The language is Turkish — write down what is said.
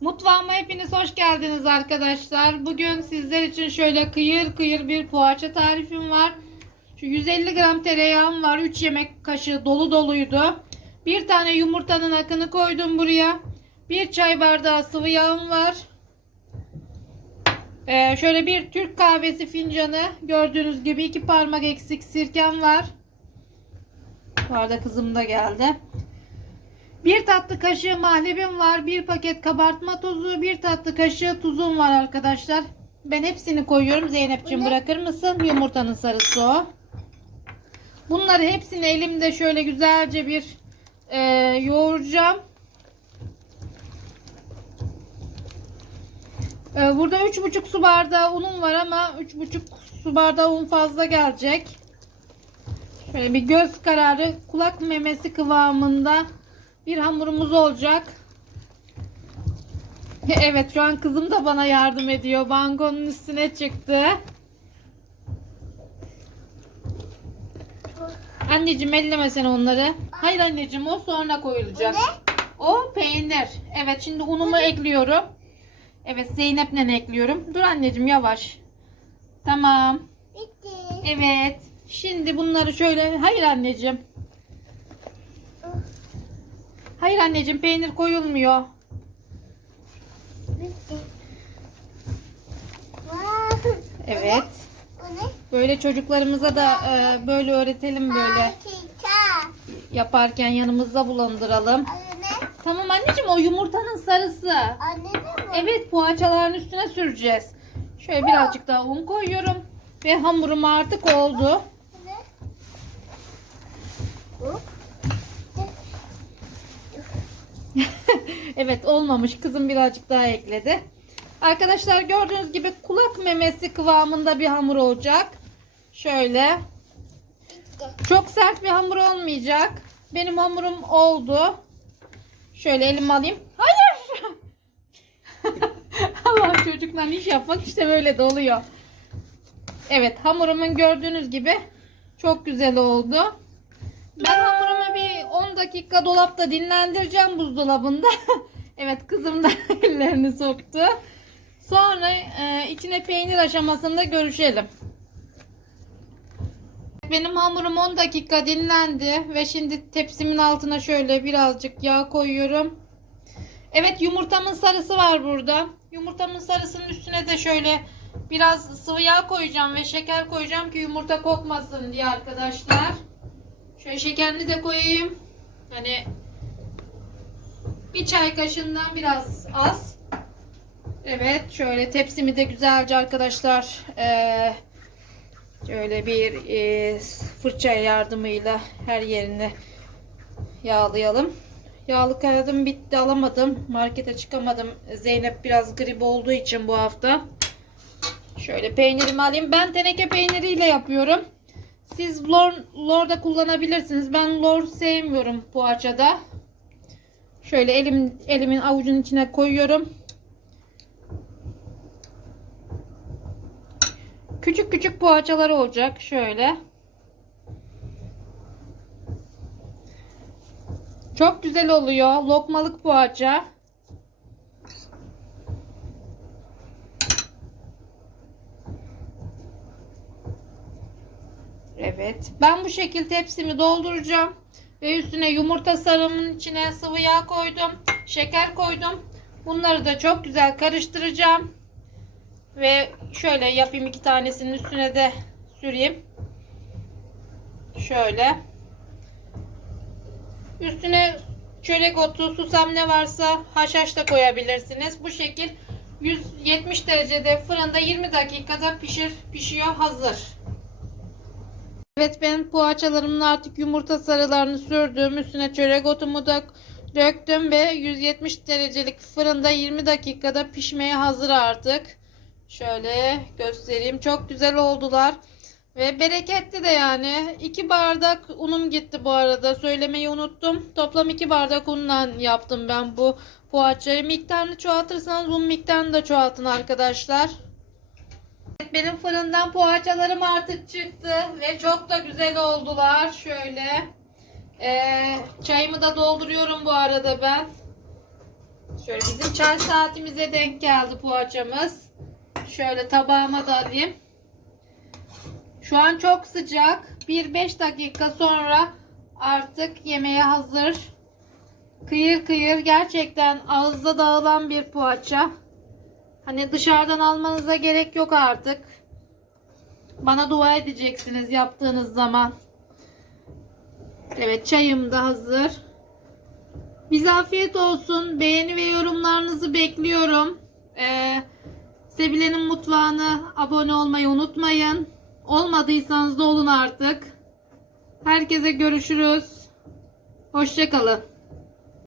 Mutfağıma hepiniz hoş geldiniz arkadaşlar. Bugün sizler için şöyle kıyır kıyır bir poğaça tarifim var. Şu 150 gram tereyağım var. 3 yemek kaşığı dolu doluydu. Bir tane yumurtanın akını koydum buraya. Bir çay bardağı sıvı yağım var. Ee, şöyle bir Türk kahvesi fincanı. Gördüğünüz gibi iki parmak eksik sirkem var. Bu arada kızım da geldi. Bir tatlı kaşığı mahlebim var. Bir paket kabartma tozu. Bir tatlı kaşığı tuzum var arkadaşlar. Ben hepsini koyuyorum. Zeynep'ciğim bırakır mısın? Yumurtanın sarısı o. Bunları hepsini elimde şöyle güzelce bir e, yoğuracağım. E, burada 3,5 su bardağı unum var ama 3,5 su bardağı un fazla gelecek. Şöyle bir göz kararı kulak memesi kıvamında bir hamurumuz olacak. Evet şu an kızım da bana yardım ediyor. Bangonun üstüne çıktı. Anneciğim elleme sen onları. Hayır anneciğim o sonra koyulacak. O peynir. Evet şimdi unumu ekliyorum. Evet Zeynep'le ekliyorum. Dur anneciğim yavaş. Tamam. Bitti. Evet. Şimdi bunları şöyle. Hayır anneciğim. Hayır anneciğim peynir koyulmuyor. Evet. Böyle çocuklarımıza da e, böyle öğretelim böyle yaparken yanımızda bulandıralım. Tamam anneciğim o yumurtanın sarısı. Evet poğaçaların üstüne süreceğiz. Şöyle birazcık daha un koyuyorum. Ve hamurum artık oldu. Ne? Bu. Evet olmamış. Kızım birazcık daha ekledi. Arkadaşlar gördüğünüz gibi kulak memesi kıvamında bir hamur olacak. Şöyle. Çok sert bir hamur olmayacak. Benim hamurum oldu. Şöyle elimi alayım. Hayır. Allah çocukla iş yapmak işte böyle de oluyor. Evet hamurumun gördüğünüz gibi çok güzel oldu. Ben hamurumu bir 10 dakika dolapta dinlendireceğim buzdolabında. evet kızım da ellerini soktu. Sonra e, içine peynir aşamasında görüşelim. Benim hamurum 10 dakika dinlendi ve şimdi tepsimin altına şöyle birazcık yağ koyuyorum. Evet yumurtamın sarısı var burada. Yumurtamın sarısının üstüne de şöyle biraz sıvı yağ koyacağım ve şeker koyacağım ki yumurta kokmasın diye arkadaşlar. Şöyle şekerini de koyayım. Hani bir çay kaşığından biraz az. Evet şöyle tepsimi de güzelce arkadaşlar eee Şöyle bir e, fırça yardımıyla her yerini yağlayalım. Yağlı kağıdım bitti alamadım. Markete çıkamadım. Zeynep biraz grip olduğu için bu hafta. Şöyle peynirimi alayım. Ben teneke peyniriyle yapıyorum. Siz lor, lor da kullanabilirsiniz. Ben lor sevmiyorum poğaçada. Şöyle elim elimin avucunun içine koyuyorum. Küçük küçük poğaçalar olacak. Şöyle. Çok güzel oluyor. Lokmalık poğaça. Evet. Ben bu şekilde tepsimi dolduracağım. Ve üstüne yumurta sarımın içine sıvı yağ koydum. Şeker koydum. Bunları da çok güzel karıştıracağım. Ve şöyle yapayım iki tanesinin üstüne de süreyim. Şöyle. Üstüne çörek otu, susam ne varsa haşhaş da koyabilirsiniz. Bu şekil 170 derecede fırında 20 dakikada pişir, pişiyor hazır. Evet ben poğaçalarımın artık yumurta sarılarını sürdüm. Üstüne çörek otumu da döktüm ve 170 derecelik fırında 20 dakikada pişmeye hazır artık. Şöyle göstereyim. Çok güzel oldular. Ve bereketli de yani. 2 bardak unum gitti bu arada. Söylemeyi unuttum. Toplam 2 bardak unla yaptım ben bu poğaçayı. Miktarını çoğaltırsanız un miktarını da çoğaltın arkadaşlar. Benim fırından poğaçalarım artık çıktı. Ve çok da güzel oldular. Şöyle. Ee, çayımı da dolduruyorum bu arada ben. Şöyle bizim çay saatimize denk geldi poğaçamız. Şöyle tabağıma da alayım. Şu an çok sıcak. 1-5 dakika sonra artık yemeğe hazır. Kıyır kıyır gerçekten ağızda dağılan bir poğaça. Hani dışarıdan almanıza gerek yok artık. Bana dua edeceksiniz yaptığınız zaman. Evet çayım da hazır. Bize afiyet olsun. Beğeni ve yorumlarınızı bekliyorum. Ee, Sebile'nin mutfağına abone olmayı unutmayın. Olmadıysanız da olun artık. Herkese görüşürüz. Hoşçakalın.